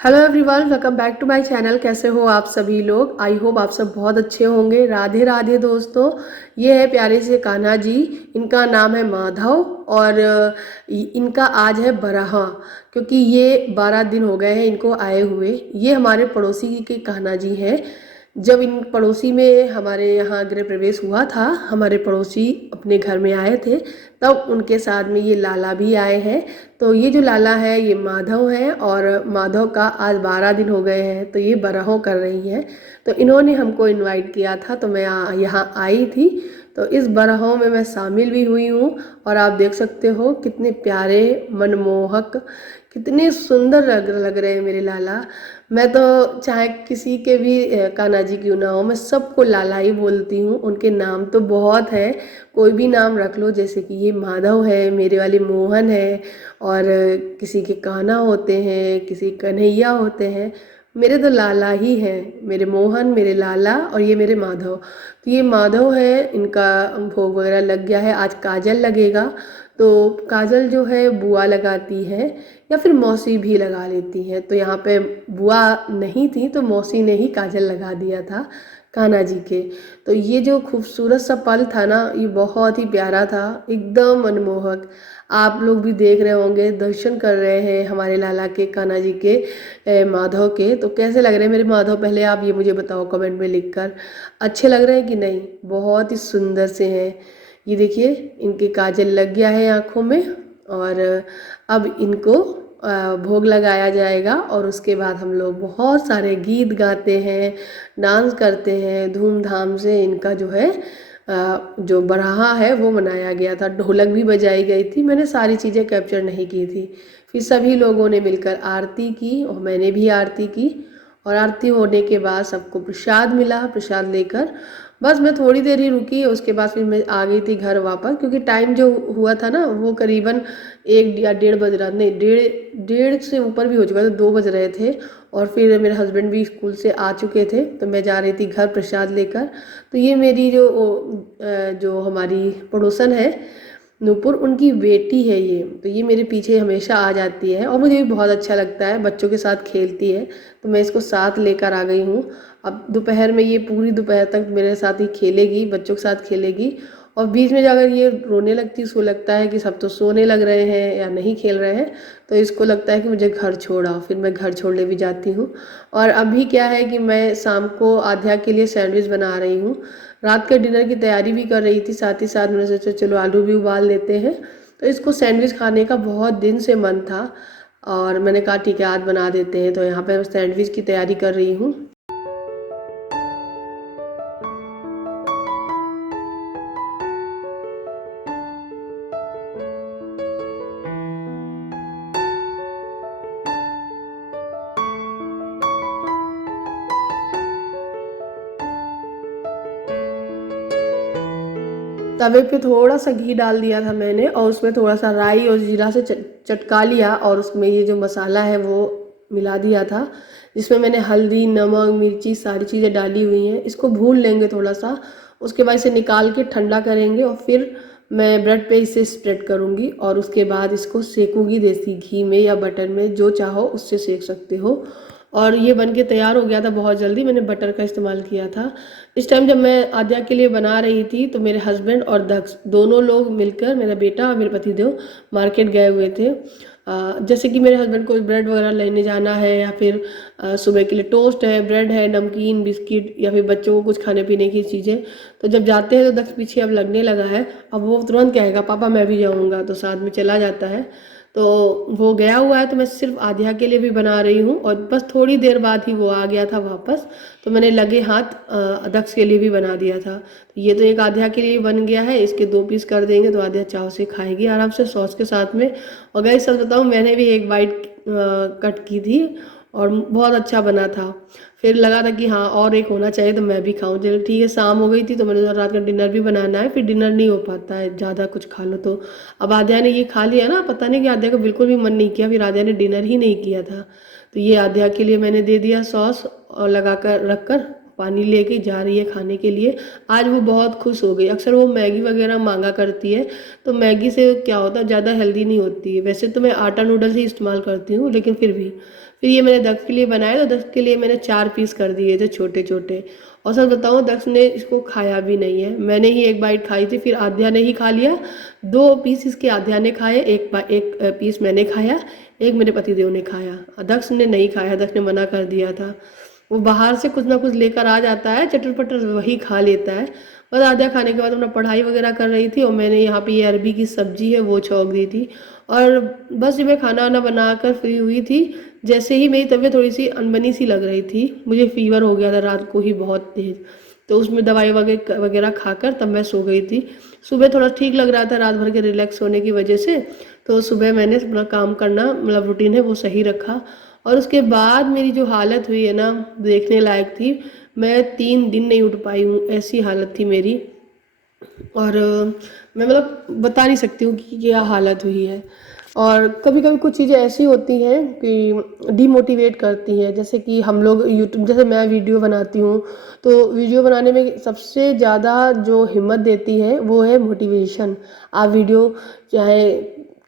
Hello everyone, welcome back to my channel. कैसे हो आप सभी लोग? आई होप आप सब बहुत अच्छे होंगे। राधे राधे दोस्तों। ये है प्यारे से कान्हा जी। इनका नाम है माधव और इनका आज है बरहा, क्योंकि ये 12 दिन हो गए हैं इनको आए हुए। ये हमारे पड़ोसी के कान्हा जी हैं। जब इन पड़ोसी में हमारे यहाँ गृह प्रवेश हुआ था, हमारे पड़ोसी अपने घर में आए थे, तब उनके साथ में ये लाला भी आए हैं। तो ये जो लाला है ये माधव है और माधव का आज 12 दिन हो गए हैं, तो ये बरहों कर रही हैं। तो इन्होंने हमको इनवाइट किया था, तो मैं यहाँ आई थी। तो इस बरहों में मैं शामिल भी हुई हूँ। और आप देख सकते हो कितने प्यारे, मनमोहक, कितने सुंदर लग रहे हैं मेरे लाला। मैं तो चाहे किसी के भी कान्हा जी क्यों ना हो, मैं सबको लाला ही बोलती हूँ। उनके नाम तो बहुत है, कोई भी नाम रख लो। जैसे कि ये माधव है, मेरे वाले मोहन है, और किसी के कान्हा होते हैं, किसी कन्हैया होते हैं। मेरे तो लाला ही हैं, मेरे मोहन, मेरे लाला, और ये मेरे माधव। तो ये माधव है, इनका भोग वगैरह लग गया है। आज काजल लगेगा। तो काजल जो है बुआ लगाती है या फिर मौसी भी लगा लेती है। तो यहाँ पे बुआ नहीं थी तो मौसी ने ही काजल लगा दिया था कान्हा जी के। तो ये जो खूबसूरत सा पल था ना, ये बहुत ही प्यारा था, एकदम मनमोहक। आप लोग भी देख रहे होंगे, दर्शन कर रहे हैं हमारे लाला के, कान्हा जी के, माधव के। तो कैसे लग रहे हैं मेरे माधव? पहले आप ये मुझे बताओ कमेंट में लिखकर, अच्छे लग रहे हैं कि नहीं? बहुत ही सुंदर से हैं। ये देखिए, इनके काजल लग गया है आँखों में। और अब इनको भोग लगाया जाएगा और उसके बाद हम लोग बहुत सारे गीत गाते हैं, डांस करते हैं धूमधाम से। इनका जो है जो बरहा है वो मनाया गया था, ढोलक भी बजाई गई थी। मैंने सारी चीज़ें कैप्चर नहीं की थी। फिर सभी लोगों ने मिलकर आरती की और मैंने भी आरती की। और आरती होने के बाद सबको प्रसाद मिला। प्रसाद लेकर बस मैं थोड़ी देर ही रुकी, उसके बाद फिर मैं आ गई थी घर वापस, क्योंकि टाइम जो हुआ था ना वो करीबन 1 या 1:30 बज रहा, नहीं, डेढ़ से ऊपर भी हो चुका था, 2 बज रहे थे। और फिर मेरे हस्बैंड भी स्कूल से आ चुके थे, तो मैं जा रही थी घर प्रसाद लेकर। तो ये मेरी जो हमारी पड़ोसन है नूपुर, उनकी बेटी है ये। तो ये मेरे पीछे हमेशा आ जाती है और मुझे भी बहुत अच्छा लगता है, बच्चों के साथ खेलती है। तो मैं इसको साथ लेकर आ गई हूँ। अब दोपहर में ये पूरी दोपहर तक मेरे साथ ही खेलेगी, बच्चों के साथ खेलेगी। और बीच में जाकर ये रोने लगती, इसको लगता है कि सब तो सोने लग रहे हैं या नहीं खेल रहे हैं, तो इसको लगता है कि मुझे घर छोड़ आओ। फिर मैं घर छोड़ने भी जाती हूँ। और अभी क्या है कि मैं शाम को आध्या के लिए सैंडविच बना रही हूँ। रात के डिनर की तैयारी भी कर रही थी, साथ ही साथ मैंने सोचा चलो आलू भी उबाल लेते हैं। तो इसको सैंडविच खाने का बहुत दिन से मन था और मैंने कहा ठीक है आज बना देते हैं। तो यहाँ पे मैं सैंडविच की तैयारी कर रही हूँ। तवे पे थोड़ा सा घी डाल दिया था मैंने और उसमें थोड़ा सा राई और जीरा से चटका लिया और उसमें ये जो मसाला है वो मिला दिया था, जिसमें मैंने हल्दी, नमक, मिर्ची सारी चीज़ें डाली हुई हैं। इसको भून लेंगे थोड़ा सा, उसके बाद इसे निकाल के ठंडा करेंगे और फिर मैं ब्रेड पे इसे स्प्रेड करूँगी और उसके बाद इसको सेकूँगी देसी घी में या बटर में, जो चाहो उससे सेक सकते हो। और ये बन के तैयार हो गया था बहुत जल्दी, मैंने बटर का इस्तेमाल किया था। इस टाइम जब मैं आद्या के लिए बना रही थी तो मेरे हस्बैंड और दक्ष दोनों लोग मिलकर, मेरा बेटा और मेरे पतिदेव, मार्केट गए हुए थे। जैसे कि मेरे हस्बैंड को ब्रेड वगैरह लेने जाना है या फिर सुबह के लिए टोस्ट है, ब्रेड है, नमकीन, बिस्किट या फिर बच्चों को कुछ खाने पीने की चीज़ें। तो जब जाते हैं तो दक्ष पीछे अब लगने लगा है। अब वो तुरंत कहेगा पापा मैं भी जाऊँगा, तो साथ में चला जाता है। तो वो गया हुआ है, तो मैं सिर्फ आध्या के लिए भी बना रही हूँ और बस थोड़ी देर बाद ही वो आ गया था वापस। तो मैंने लगे हाथ दक्ष के लिए भी बना दिया था। तो ये तो एक आध्या के लिए बन गया है, इसके 2 पीस कर देंगे तो आध्या चाव से खाएगी आराम से सॉस के साथ में। और गाइस सच बताऊँ, मैंने भी एक बाइट कट की थी और बहुत अच्छा बना था। फिर लगा था कि हाँ और एक होना चाहिए तो मैं भी खाऊं। चलो ठीक है, शाम हो गई थी तो मैंने सोचा रात का डिनर भी बनाना है, फिर डिनर नहीं हो पाता है ज़्यादा कुछ खा लो तो। अब आध्या ने ये खा लिया ना, पता नहीं कि आध्या का बिल्कुल भी मन नहीं किया, फिर आध्या ने डिनर ही नहीं किया था। तो ये आध्या के लिए मैंने दे दिया सॉस और लगा कर रख कर, पानी लेके जा रही है खाने के लिए। आज वो बहुत खुश हो गई। अक्सर वो मैगी वगैरह मांगा करती है, तो मैगी से क्या होता है, ज़्यादा हेल्दी नहीं होती है। वैसे तो मैं आटा नूडल्स ही इस्तेमाल करती हूँ, लेकिन फिर ये मैंने दक्ष के लिए बनाया, तो दक्ष के लिए मैंने 4 पीस कर दिए थे छोटे छोटे। और सच बताऊँ, दक्ष ने इसको खाया भी नहीं है। मैंने ही एक बाइट खाई थी, फिर आध्या ने ही खा लिया। 2 पीस इसके आध्या ने खाए, एक पीस मैंने खाया, एक मेरे पतिदेव ने खाया। दक्ष ने नहीं खाया, दक्ष ने मना कर दिया था। वो बाहर से कुछ ना कुछ लेकर आ जाता है, चटर पटर वही खा लेता है। बस आधा खाने के बाद अपना पढ़ाई वगैरह कर रही थी, और मैंने यहाँ पे ये अरबी की सब्जी है वो छौंक दी थी। और बस जब मैं खाना वाना बनाकर फ्री हुई थी, जैसे ही मेरी तबीयत थोड़ी सी अनबनी सी लग रही थी, मुझे फीवर हो गया था रात को ही बहुत तेज, तो उसमें दवाई वगैरह खाकर तब मैं सो गई थी। सुबह थोड़ा ठीक लग रहा था रात भर के रिलैक्स होने की वजह से, तो सुबह मैंने अपना काम करना मतलब रूटीन है वो सही रखा। और उसके बाद मेरी जो हालत हुई है ना, देखने लायक थी। मैं 3 दिन नहीं उठ पाई हूँ, ऐसी हालत थी मेरी। और मैं मतलब बता नहीं सकती हूँ कि क्या हालत हुई है। और कभी कभी कुछ चीज़ें ऐसी होती हैं कि डीमोटिवेट करती हैं, जैसे कि हम लोग यूट्यूब, जैसे मैं वीडियो बनाती हूँ, तो वीडियो बनाने में सबसे ज़्यादा जो हिम्मत देती है वो है मोटिवेशन। आप वीडियो चाहे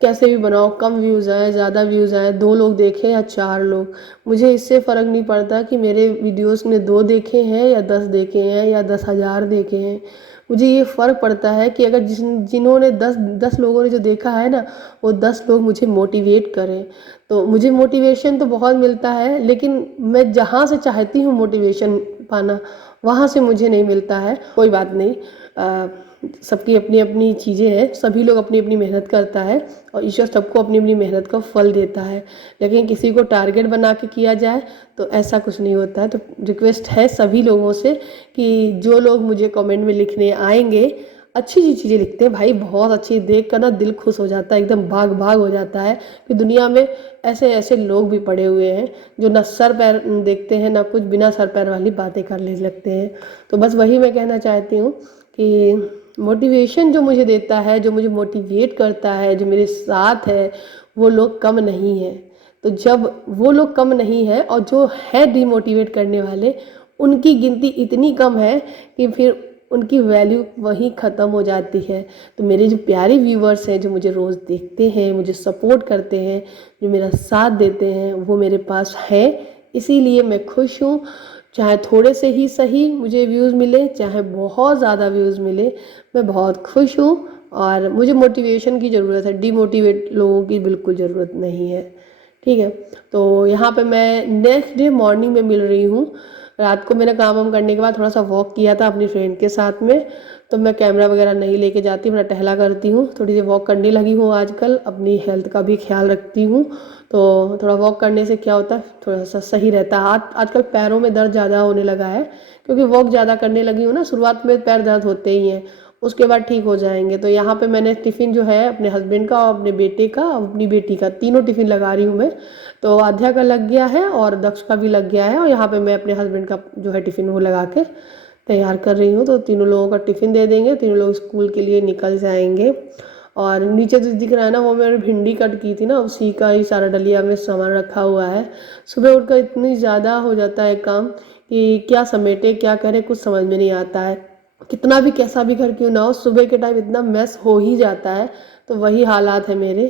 कैसे भी बनाओ, कम व्यूज़ आए ज़्यादा व्यूज़ आए, 2 लोग देखें या 4 लोग, मुझे इससे फ़र्क नहीं पड़ता कि मेरे वीडियोस ने 2 देखे हैं या 10 देखे हैं या 10,000 देखे हैं। मुझे ये फ़र्क पड़ता है कि अगर जिन्होंने 10 लोगों ने जो देखा है ना, वो 10 लोग मुझे मोटिवेट करें। तो मुझे मोटिवेशन तो बहुत मिलता है, लेकिन मैं जहाँ से चाहती हूँ मोटिवेशन पाना, वहाँ से मुझे नहीं मिलता है। कोई बात नहीं, सबकी अपनी अपनी चीज़ें हैं, सभी लोग अपनी अपनी मेहनत करता है, और ईश्वर सबको अपनी अपनी मेहनत का फल देता है। लेकिन किसी को टारगेट बना के किया जाए तो ऐसा कुछ नहीं होता है। तो रिक्वेस्ट है सभी लोगों से कि जो लोग मुझे कमेंट में लिखने आएंगे, अच्छी अच्छी चीज़ें लिखते हैं भाई, बहुत अच्छी, देख कर ना दिल खुश हो जाता है, एकदम भाग भाग हो जाता है कि दुनिया में ऐसे ऐसे लोग भी पड़े हुए हैं जो ना सर पैर देखते हैं, ना कुछ, बिना सर पैर वाली बातें करने लगते हैं। तो बस वही मैं कहना चाहती हूँ कि मोटिवेशन जो मुझे देता है, जो मुझे मोटिवेट करता है, जो मेरे साथ है, वो लोग कम नहीं है। तो जब वो लोग कम नहीं है और जो है डिमोटिवेट करने वाले, उनकी गिनती इतनी कम है कि फिर उनकी वैल्यू वहीं ख़त्म हो जाती है। तो मेरे जो प्यारे व्यूवर्स हैं, जो मुझे रोज़ देखते हैं, मुझे सपोर्ट करते हैं, जो मेरा साथ देते हैं, वो मेरे पास है, इसीलिए मैं खुश हूँ। चाहे थोड़े से ही सही मुझे व्यूज़ मिले, चाहे बहुत ज़्यादा व्यूज़ मिले, मैं बहुत खुश हूँ। और मुझे मोटिवेशन की ज़रूरत है, डिमोटिवेट लोगों की बिल्कुल ज़रूरत नहीं है। ठीक है, तो यहाँ पे मैं नेक्स्ट डे मॉर्निंग में मिल रही हूँ। रात को मैंने काम वाम करने के बाद थोड़ा सा वॉक किया था अपनी फ्रेंड के साथ में, तो मैं कैमरा वगैरह नहीं लेके जाती, मैं टहला करती हूँ, थोड़ी सी वॉक करने लगी हूँ आजकल, अपनी हेल्थ का भी ख्याल रखती हूँ। तो थोड़ा वॉक करने से क्या होता है, थोड़ा सा सही रहता है। आजकल पैरों में दर्द ज़्यादा होने लगा है, क्योंकि वॉक ज़्यादा करने लगी हूँ ना। शुरुआत में पैर दर्द होते ही हैं, उसके बाद ठीक हो जाएंगे। तो यहाँ पे मैंने टिफ़िन जो है अपने हस्बैंड का, अपने बेटे का, अपनी बेटी का, तीनों टिफ़िन लगा रही हूँ मैं। तो आध्या का लग गया है और दक्ष का भी लग गया है, और यहाँ पे मैं अपने हस्बैंड का जो है टिफ़िन वो लगा के तैयार कर रही हूँ। तो तीनों लोगों का टिफ़िन दे देंगे, तीनों लोग स्कूल के लिए निकल जाएंगे। और नीचे जो दिख रहा है ना, वो मैंने भिंडी कट की थी ना, उसी का ही सारा डलिया में सामान रखा हुआ है। सुबह उठकर इतनी ज़्यादा हो जाता है काम कि क्या समेटे क्या करें, कुछ समझ में नहीं आता है। कितना भी कैसा भी घर क्यों ना हो, सुबह के टाइम इतना मैस हो ही जाता है। तो वही हालात है मेरे।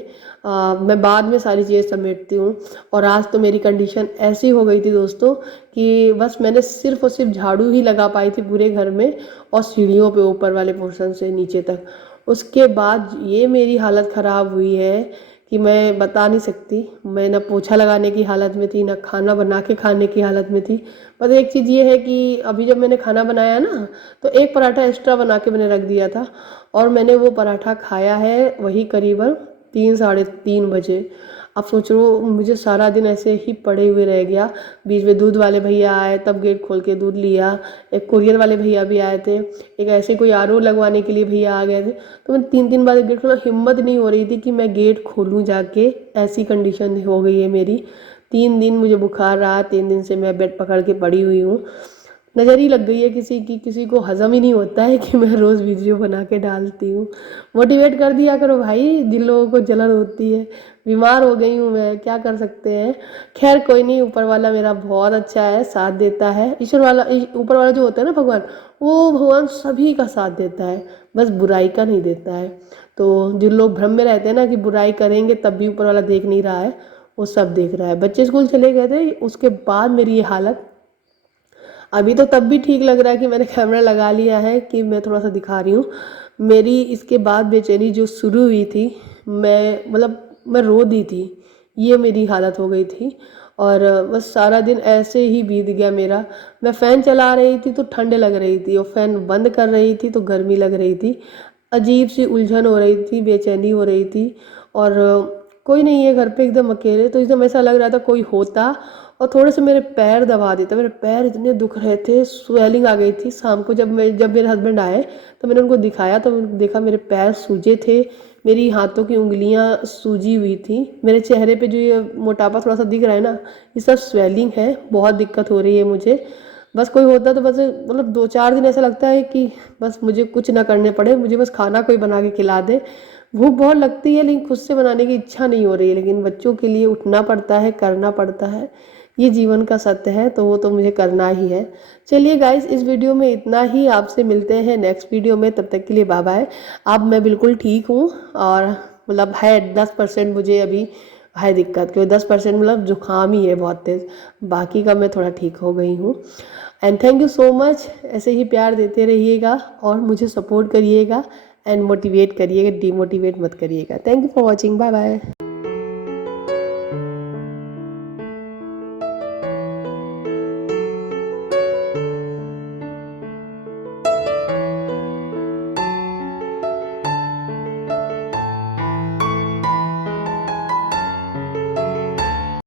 मैं बाद में सारी चीज़ें समेटती हूँ। और आज तो मेरी कंडीशन ऐसी हो गई थी दोस्तों कि बस मैंने सिर्फ और सिर्फ झाड़ू ही लगा पाई थी पूरे घर में, और सीढ़ियों पे ऊपर वाले पोर्शन से नीचे तक। उसके बाद ये मेरी हालत ख़राब हुई है कि मैं बता नहीं सकती। मैं ना पोछा लगाने की हालत में थी, ना खाना बना के खाने की हालत में थी। बस एक चीज़ ये है कि अभी जब मैंने खाना बनाया ना, तो एक पराठा एक्स्ट्रा बना के मैंने रख दिया था, और मैंने वो पराठा खाया है वही करीबन 3 साढ़े 3 बजे। आप सोच लो, मुझे सारा दिन ऐसे ही पड़े हुए रह गया। बीच में दूध वाले भैया आए, तब गेट खोल के दूध लिया। एक कुरियर वाले भैया भी आए थे, एक ऐसे कोई आरओ लगवाने के लिए भैया आ गए थे। तो मैं 3 बार गेट खोला, हिम्मत नहीं हो रही थी कि मैं गेट खोलूँ जाके, ऐसी कंडीशन हो गई है मेरी। 3 दिन मुझे बुखार रहा, 3 दिन से मैं बेड पकड़ के पड़ी हुई हूँ। नज़र ही लग गई है किसी की, किसी को हज़म ही नहीं होता है कि मैं रोज़ वीडियो बना के डालती हूँ। मोटिवेट कर दिया करो भाई, जिन लोगों को जलन होती है। बीमार हो गई हूँ मैं, क्या कर सकते हैं। खैर कोई नहीं, ऊपर वाला मेरा बहुत अच्छा है, साथ देता है। ईश्वर वाला, ऊपर वाला जो होता है ना भगवान, वो भगवान सभी का साथ देता है, बस बुराई का नहीं देता है। तो जिन लोग भ्रम में रहते हैं ना कि बुराई करेंगे तब भी ऊपर वाला देख नहीं रहा है, वो सब देख रहा है। बच्चे स्कूल चले गए थे, उसके बाद मेरी ये हालत। अभी तो तब भी ठीक लग रहा है कि मैंने कैमरा लगा लिया है कि मैं थोड़ा सा दिखा रही हूँ। मेरी इसके बाद बेचैनी जो शुरू हुई थी, मैं मतलब मैं रो दी थी, ये मेरी हालत हो गई थी। और बस सारा दिन ऐसे ही बीत गया मेरा। मैं फ़ैन चला रही थी तो ठंड लग रही थी, और फ़ैन बंद कर रही थी तो गर्मी लग रही थी। अजीब सी उलझन हो रही थी, बेचैनी हो रही थी। और कोई नहीं है घर पे, एकदम अकेले, तो एकदम ऐसा लग रहा था कोई होता और थोड़े से मेरे पैर दबा देता। मेरे पैर इतने दुख रहे थे, स्वेलिंग आ गई थी। शाम को जब मेरे हस्बैंड आए तो मैंने उनको दिखाया, तो देखा मेरे पैर सूजे थे, मेरी हाथों की उंगलियां सूजी हुई थी। मेरे चेहरे पे जो ये मोटापा थोड़ा सा दिख रहा है ना, ये सब स्वेलिंग है। बहुत दिक्कत हो रही है मुझे। बस कोई होता तो बस मतलब 2-4 दिन ऐसा लगता है कि बस मुझे कुछ ना करने पड़े, मुझे बस खाना कोई बना के खिला दे। भूख बहुत लगती है लेकिन खुद से बनाने की इच्छा नहीं हो रही है, लेकिन बच्चों के लिए उठना पड़ता है, करना पड़ता है। ये जीवन का सत्य है, तो वो तो मुझे करना ही है। चलिए गाइस, इस वीडियो में इतना ही। आपसे मिलते हैं नेक्स्ट वीडियो में, तब तक के लिए बाय बाय। अब मैं बिल्कुल ठीक हूँ, और मतलब है 10% मुझे अभी है दिक्कत, क्योंकि 10% मतलब जुकाम ही है बहुत तेज़। बाकी का मैं थोड़ा ठीक हो गई हूँ। And thank you so much. ऐसे ही प्यार देते रहिएगा और मुझे सपोर्ट करिएगा एंड मोटिवेट करिएगा, डिमोटिवेट मत करिएगा। Thank you for watching, bye bye.